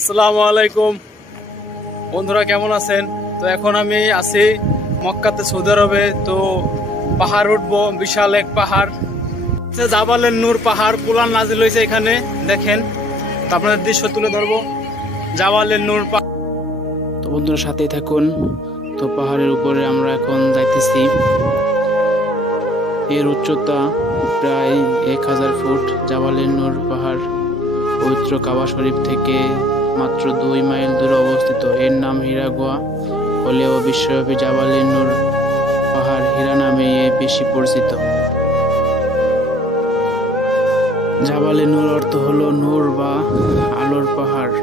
আসসালামু আলাইকুম বন্ধুরা, কেমন আছেন? তো এখন আমি আছি মক্কাতে, সৌদি আরবে। তো পাহাড় উঠবো, বিশাল এক পাহাড়, জাবালের নূর পাহাড়। কুরআন নাজিল হয়েছে এখানে, দেখেন। তো আপনাদের দৃশ্য তুলে ধরবো, জাবালের নূর পাহাড়। তো বন্ধুরা সাথেই থাকুন। তো পাহাড়ের উপরে আমরা এখন যাইতেছি। এর উচ্চতা প্রায় 1000 ফুট। জাবালের নূর পাহাড় পবিত্র কাবা শরীফ থেকে মাত্র 2 মাইল দূরে অবস্থিত। এর নাম হীরা গুহা হলেও বিশ্বব্যাপী জাবালের নূর পাহাড় হীরা নামে বেশি পরিচিত। জাবালে নূর অর্থ হলো নূর বা আলোর পাহাড়।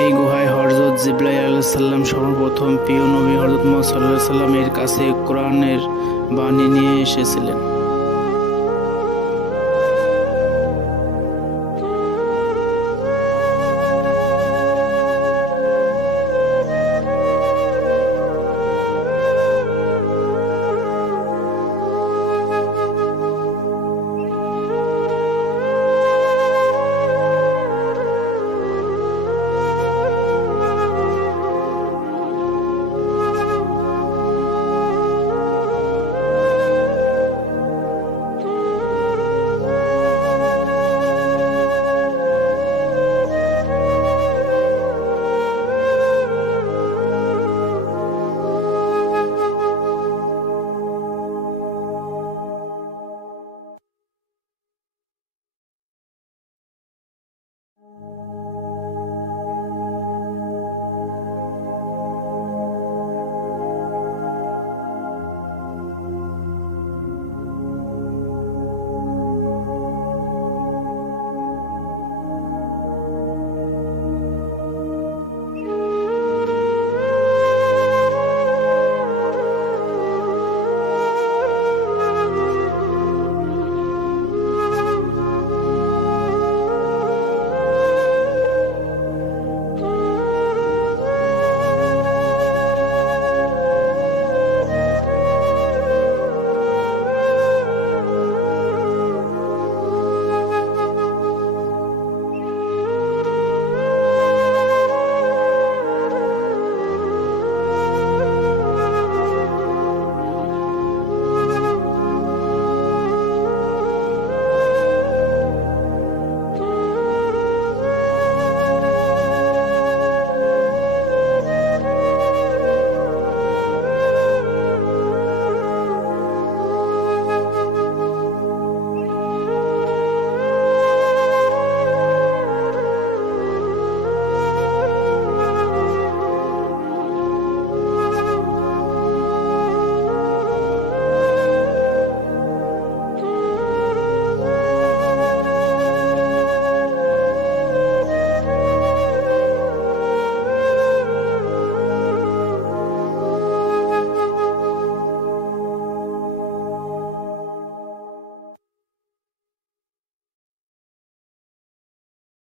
এই গুহায় হযরত জিবরাইল আলাইহিস সালাম সর্বপ্রথম প্রিয় নবী হযরত মুহাম্মদ সাল্লাল্লাহু আলাইহি সাল্লামের কাছে কোরআনের বাণী নিয়ে এসেছিলেন।